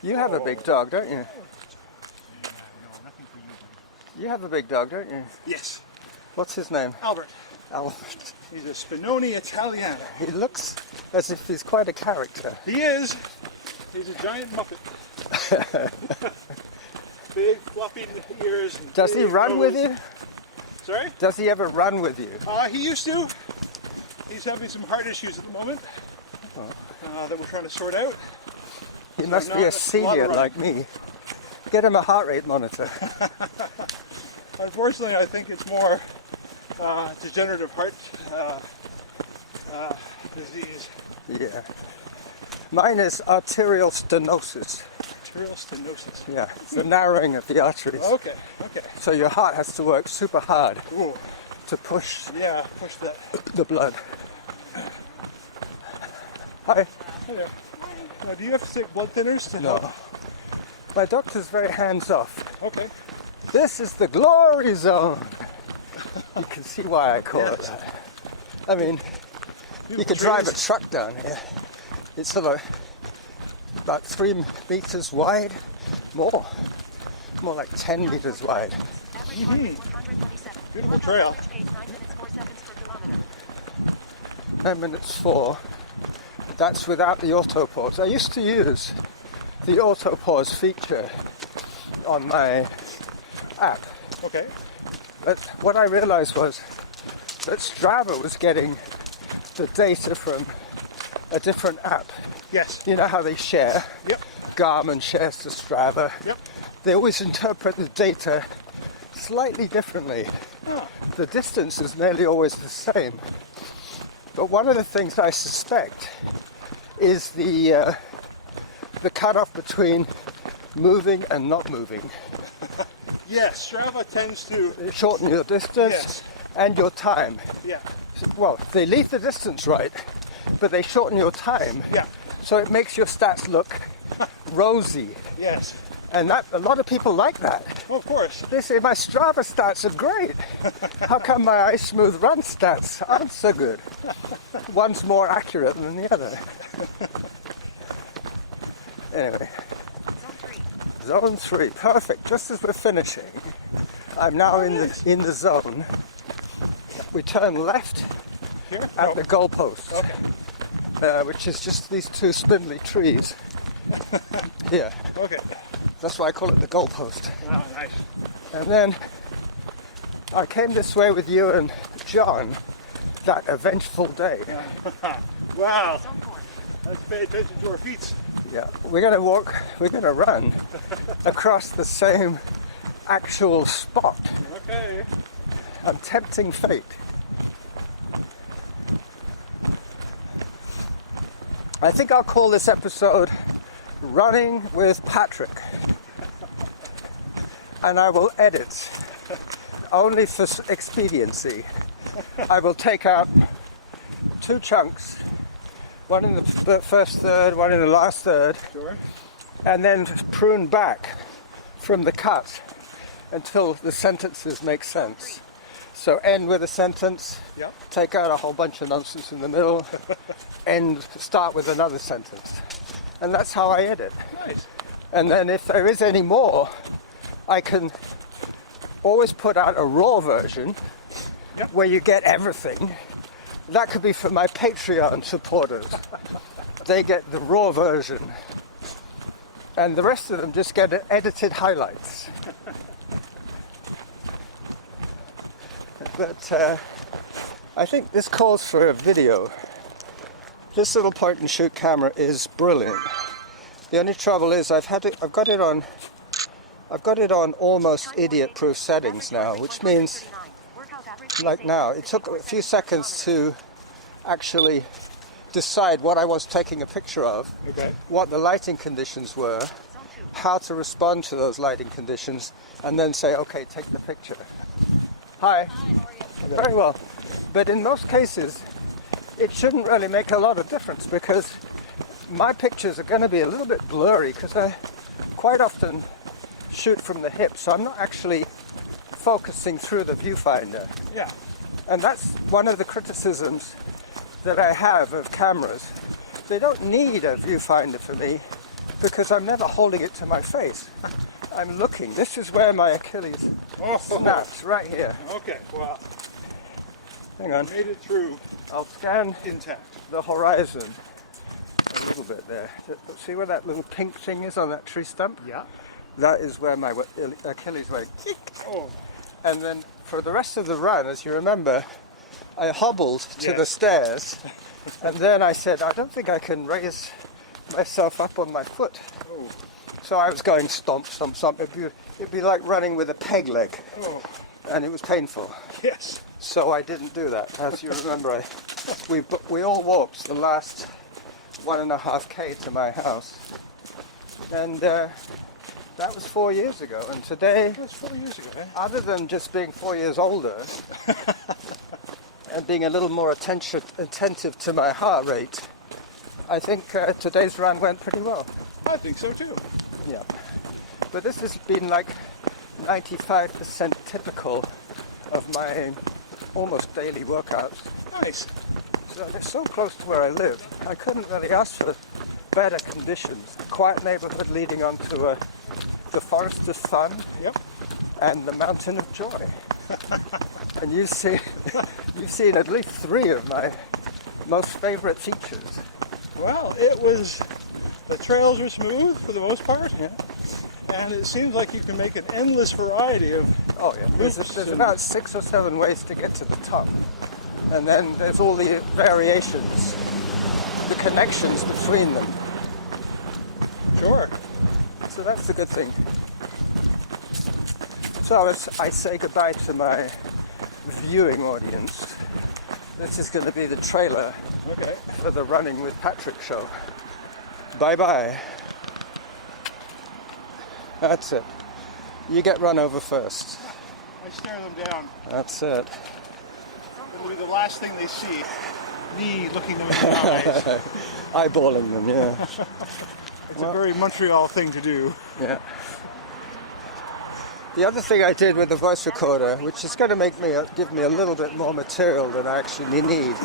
You have a big dog, don't you? You have a big dog, don't you? Yes. What's his name? Albert. Albert. He's a Spinoni Italiano. He looks as if he's quite a character. He is. He's a giant muppet. Big fluffy ears. And Does he big run with nose. you? Sorry? Does he ever run with you? He used to. He's having some heart issues at the moment that we're trying to sort out. He So must not be a a lot of senior running. like me. Get him a heart rate monitor. Unfortunately, I think it's more degenerative heart disease. Yeah. Mine is arterial stenosis. Arterial stenosis. Yeah, it's the narrowing of the arteries. Okay. So your heart has to work super hard Ooh. to push Yeah, push that. the blood. Hi. Hey there. Now, do you have to take blood thinners to No. help? My doctor's very hands-off. Okay. This is the glory zone. You can see why I call it Yes. that. I mean, you Beautiful could drive a trees. truck down here. It's sort of about 3 meters wide, more like 10 meters wide. Average heart rate 127. Beautiful Workout trail. average pace 9 minutes 4 seconds per kilometer. 9 minutes 4. That's without the auto pause. I used to use the auto pause feature on my app, Okay. but what I realized was that Strava was getting the data from a different app. Yes. You know how they share? Yep. Garmin shares to Strava. Yep. They always interpret the data slightly differently. Oh. The distance is nearly always the same. But one of the things I suspect is the cutoff between moving and not moving. Yes, Strava tends to. They shorten your distance Yes. and your time. Yeah. Well, they leave the distance right, but they shorten your time. Yeah. So it makes your stats look rosy. Yes. And that a lot of people like that. Well, of course. They say my Strava stats are great. How come my Ice Smooth Run stats aren't so good? One's more accurate than the other. Anyway, Zone 3. zone 3, perfect. Just as we're finishing, I'm now in the zone. We turn left Here? at No. the goalpost, Okay. which is just these 2 spindly trees. Here, Okay. that's why I call it the goalpost. Ah, nice. And then I came this way with you and John that eventful day. Wow. Zone 4. Let's pay attention to our feet. Yeah, we're going to run across the same actual spot. Okay. I'm tempting fate. I think I'll call this episode Running with Patrick. And I will edit only for expediency. I will take out 2 chunks, one in the first third, one in the last third, Sure. and then prune back from the cut until the sentences make sense. So end with a sentence, Yep. take out a whole bunch of nonsense in the middle, start with another sentence. And that's how I edit. Nice. And then if there is any more, I can always put out a raw version Yep. where you get everything. That could be for my Patreon supporters. They get the raw version. And the rest of them just get edited highlights. But I think this calls for a video. This little point and shoot camera is brilliant. The only trouble is I've got it on almost idiot-proof settings now, which means, like now, it took a few seconds to actually decide what I was taking a picture of, Okay. what the lighting conditions were, how to respond to those lighting conditions, and then say, okay, take the picture. Hi. Very well. But in most cases, it shouldn't really make a lot of difference because my pictures are going to be a little bit blurry because I quite often shoot from the hip, so I'm not actually focusing through the viewfinder. Yeah. And that's one of the criticisms that I have of cameras. They don't need a viewfinder for me because I'm never holding it to my face. I'm looking. This is where my Achilles snaps, right here. Okay. Wow. Hang on. Made it through I'll scan intact. the horizon a little bit there. See where that little pink thing is on that tree stump? Yeah. That is where my Achilles went. Oh. And then for the rest of the run, as you remember, I hobbled to the Yes. stairs, and then I said, I don't think I can raise myself up on my foot. Oh. So I was going stomp, stomp, stomp. It'd be like running with a peg leg, Oh. and it was painful. Yes. So I didn't do that. As you remember, we all walked the last 1.5K to my house, and that was 4 years ago. And today, That's 4 years ago, eh? other than just being 4 years older and being a little more attentive to my heart rate, I think today's run went pretty well. I think so too. Yeah. But this has been like 95% typical of my almost daily workouts. Nice. So they're so close to where I live. I couldn't really ask for better conditions. A quiet neighborhood leading onto the Forest of Sun Yep. and the Mountain of Joy. And you've seen at least 3 of my most favorite features. Well, the trails are smooth for the most part. Yeah. And it seems like you can make an endless variety of. Oh yeah. There's about 6 or 7 ways to get to the top. And then there's all the variations, the connections between them. Sure. So that's the good thing. So as I say goodbye to my viewing audience, this is going to be the trailer Okay. for the Running with Patrick show. Bye-bye. That's it. You get run over first. I stare them down. That's it. It'll be the last thing they see. Me looking them in the eyes. Eyeballing them, yeah. It's a very Montreal thing to do. Yeah. The other thing I did with the voice recorder, which is going to give me a little bit more material than I actually need,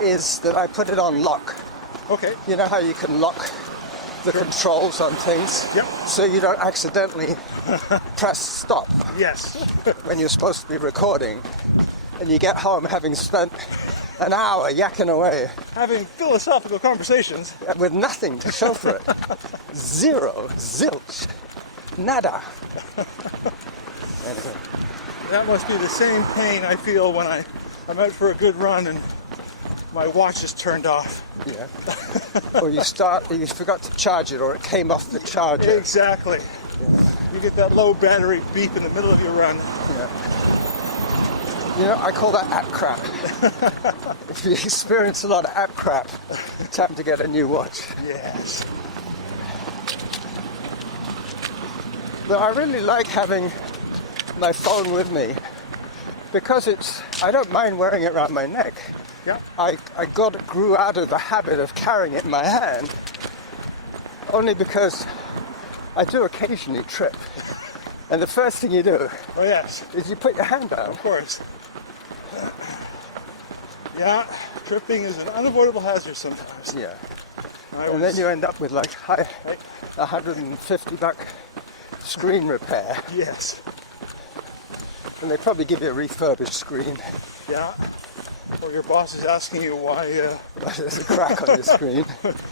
is that I put it on lock. Okay. You know how you can lock the controls on things? Yep. So you don't accidentally press stop Yes. when you're supposed to be recording, and you get home having spent an hour yakking away Having philosophical conversations. with nothing to show for it. Zero, zilch, nada. Anyway. That must be the same pain I feel when I'm out for a good run and my watch is turned off. Yeah. Or you forgot to charge it, or it came off the charger. Exactly. You get that low battery beep in the middle of your run. Yeah. You know, I call that app crap. If you experience a lot of app crap, time to get a new watch. Yes. But I really like having my phone with me because I don't mind wearing it around my neck. Yeah. I grew out of the habit of carrying it in my hand only because I do occasionally trip. And the first thing you do Oh yes. is you put your hand down. Of course. Yeah. Tripping is an unavoidable hazard sometimes. Yeah. I And was- then you end up with like $150 screen repair. Yes. And they probably give you a refurbished screen. Yeah. Or your boss is asking you why There's a crack on your screen.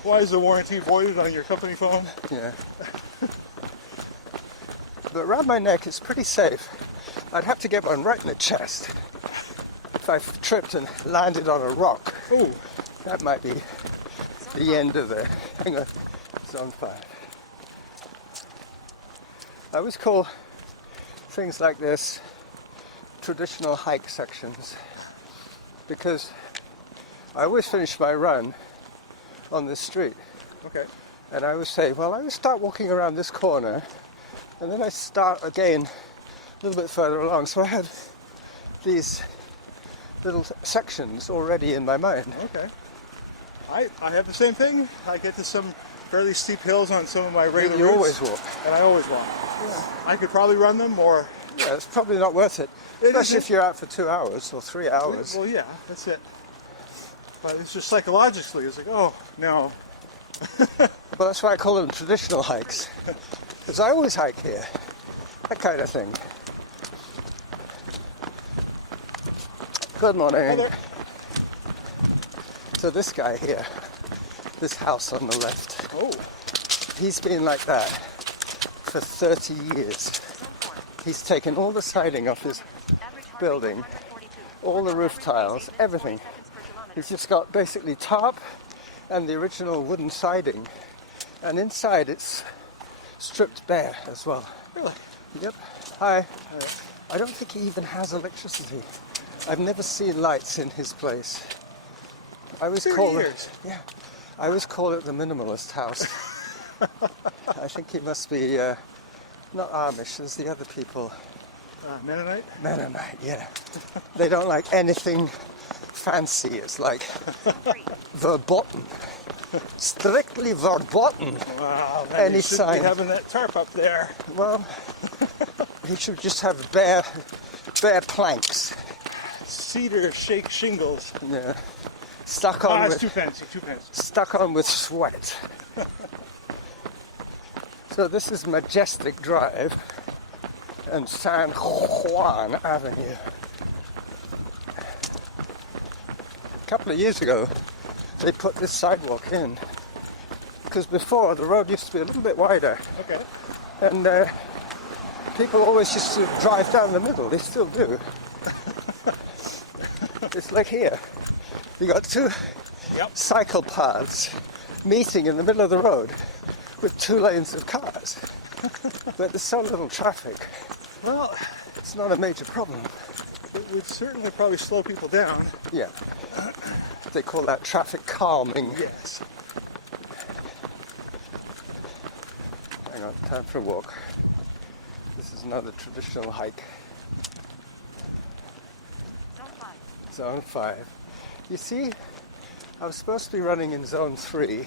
why is the warranty voided on your company phone? Yeah. But around my neck it's pretty safe. I'd have to get one right in the chest. if I tripped and landed on a rock, Oh, that might be the end of the, hang on, zone 5. I always call things like this traditional hike sections because I always finish my run on this street. okay. And I always say, well, I always start walking around this corner and then I start again a little bit further along. So I had these little sections already in my mind. Okay. I have the same thing. I get to some fairly steep hills on some of my regular You routes, always walk. and I always walk. Yeah. I could probably run them, or Yeah, it's probably not worth it, especially if you're out for 2 hours or 3 hours. well, yeah, that's it. But it's just psychologically, it's like, oh no. Well, that's why I call them traditional hikes, because I always hike here, that kind of thing. Good morning. Hi there. So this guy here, this house on the left, Oh, he's been like that for 30 years. He's taken all the siding off his building, all the roof tiles, everything. He's just got basically tarp and the original wooden siding, and inside it's stripped bare as well. really? Yep. Hi. I don't think he even has electricity. I've never seen lights in his place. I always 30 call years. it. Yeah. I always call it the minimalist house. I think he must be not Amish. There's the other people. Mennonite? Mennonite. Yeah. They don't like anything fancy. It's like verboten. Strictly verboten. Wow, man, Any you should sign. be having that tarp up there. Well, he should just have bare planks. Cedar shake shingles. Yeah. Stuck on It's with too fancy, too fancy. stuck on with sweat. So this is Majestic Drive and San Juan Avenue. A couple of years ago, they put this sidewalk in because before the road used to be a little bit wider, Okay. and people always used to drive down the middle. They still do. It's like here. You got two Yep. cycle paths meeting in the middle of the road with 2 lanes of cars. But there's so little traffic, Well, it's not a major problem. it would certainly probably slow people down. Yeah. They call that traffic calming. Yes. Hang on, time for a walk. This is another traditional hike. Zone 5. Zone 5. You see, I was supposed to be running in Zone 3,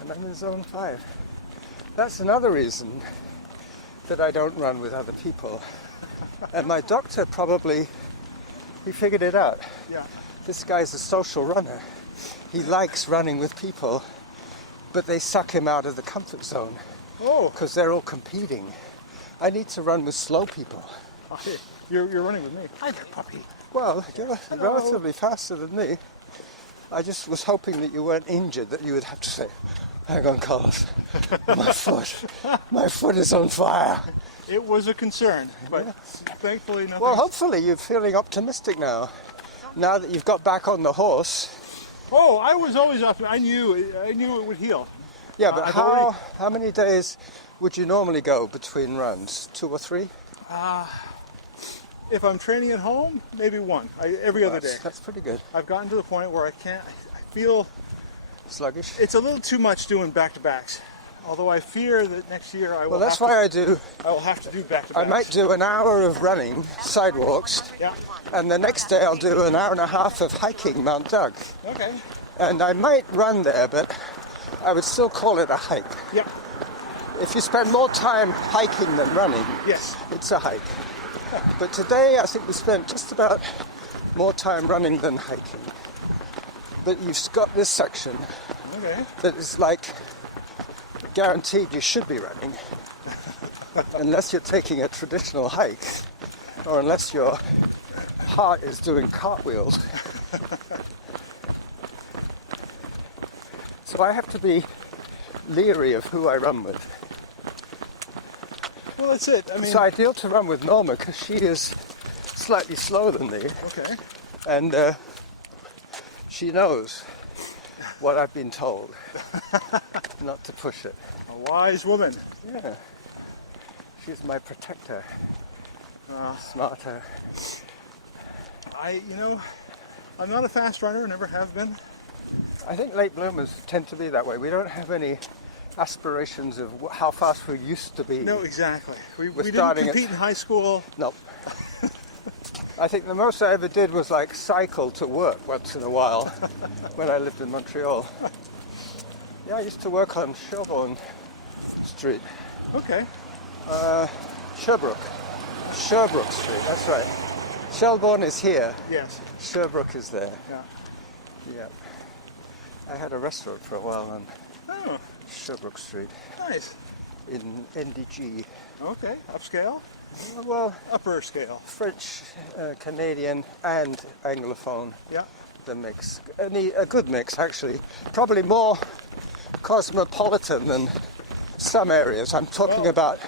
and I'm in Zone 5. That's another reason that I don't run with other people. And my doctor probably, he figured it out. Yeah. This guy's a social runner. He likes running with people, but they suck him out of the comfort zone Oh, because they're all competing. I need to run with slow people. okay. You're running with me. Hi there, puppy. Well, you're relatively faster than me. I just was hoping that you weren't injured, that you would have to say, hang on, Carlos, my foot is on fire. It was a concern, but thankfully nothing. Well, hopefully you're feeling optimistic now that you've got back on the horse. Oh, I was always up. I knew it would heal. Yeah, but I've how many days would you normally go between runs? 2 or 3? If I'm training at home, maybe one. Every other day. That's pretty good. I've gotten to the point where I feel Sluggish? it's a little too much doing back-to-backs. Although I fear that next year I will. Well, that's why I will have to do back-to-backs. I might do an hour of running, sidewalks, Yeah. and the next day I'll do an hour and a half of hiking Mount Doug. Okay. And I might run there, but I would still call it a hike. Yep. If you spend more time hiking than running, Yes. it's a hike. But today I think we spent just about more time running than hiking. But you've got this section Okay. that is like guaranteed you should be running. Unless you're taking a traditional hike, or unless your heart is doing cartwheels. So I have to be leery of who I run with. Well, that's it. I mean. It's ideal to run with Norma because she is slightly slower than me. Okay. And she knows what I've been told, not to push it. A wise woman. Yeah. She's my protector. Smarter. I'm not a fast runner, never have been. I think late bloomers tend to be that way. We don't have any aspirations of how fast we used to be. No, exactly. We didn't starting compete in high school. Nope. I think the most I ever did was like cycle to work once in a while when I lived in Montreal. Yeah, I used to work on Sherbourne Street. Okay. Sherbrooke Street, that's right. Shelbourne is here. Yes. Sherbrooke is there. Yeah. Yeah. I had a restaurant for a while on Oh, Sherbrooke Street nice. in NDG. Okay. Upscale? Well, Upper scale. French, Canadian, and Anglophone. Yeah. The mix. A good mix, actually. Probably more cosmopolitan than some areas. I'm talking about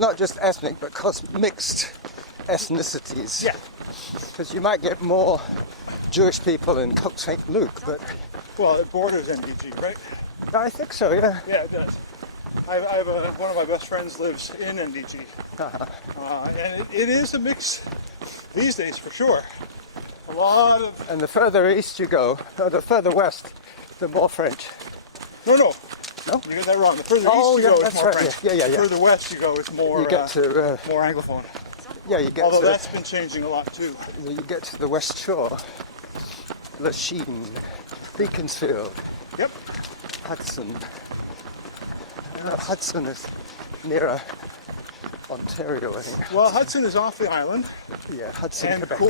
not just ethnic, but mixed ethnicities. Yeah. Because you might get more Jewish people in Côte St. Luc, but Well, it borders NDG, right? I think so, yeah. Yeah, it does. I have one of my best friends lives in NDG. And it is a mix these days for sure. A lot of... And the further east you go, or the further west, the more French. No. No? You get that wrong. The further Oh, east you yeah, go, that's it's more right, French. yeah. The further west you go, it's more You get to, more Anglophone. yeah, you get Although to, that's been changing a lot too. you get to the West Shore, Lachine, Beaconsfield, Yep. Hudson. Hudson is nearer Ontario, I think. Well, Hudson is off the island Yeah, Hudson, and Quebec.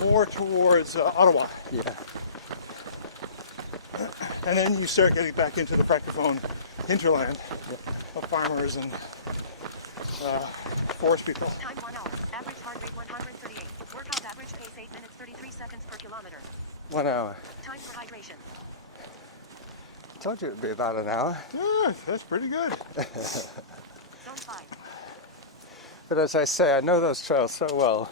more towards Ottawa. Yeah, And then you start getting back into the francophone hinterland of farmers and forest people. Time 1 hour. Average heart rate 138. Workout average pace 8 minutes 33 seconds per kilometer. 1 hour. Time for hydration. Told you it would be about an hour. Yeah, that's pretty good. Zone 5. But as I say, I know those trails so well.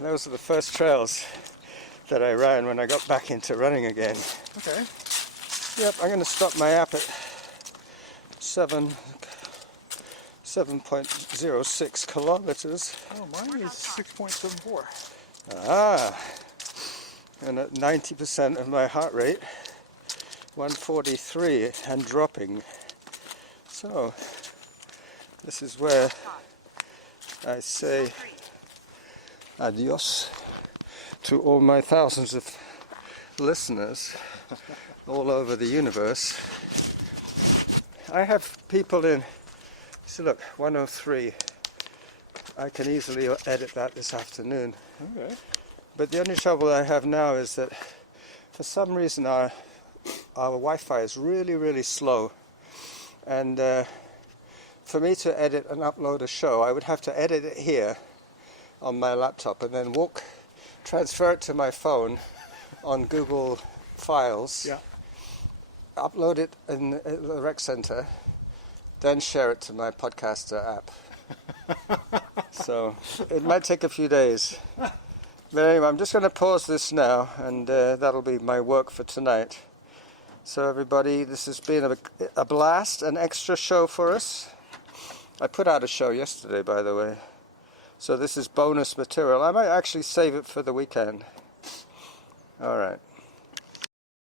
Those are the first trails that I ran when I got back into running again. Okay. Yep, I'm going to stop my app at 7.06 kilometers. Oh, mine is 6.74. Ah, and at 90% of my heart rate, 143 and dropping. So, this is where I say adios to all my thousands of listeners all over the universe. I have people in, so look, 103. I can easily edit that this afternoon. Okay. But the only trouble I have now is that for some reason our Wi-Fi is really, really slow. And for me to edit and upload a show, I would have to edit it here on my laptop and then transfer it to my phone on Google Files, Yeah. upload it in the rec center, then share it to my podcaster app. So it might take a few days. But anyway, I'm just going to pause this now, and that'll be my work for tonight. So everybody, this has been a blast, an extra show for us. I put out a show yesterday, by the way. So this is bonus material. I might actually save it for the weekend. All right.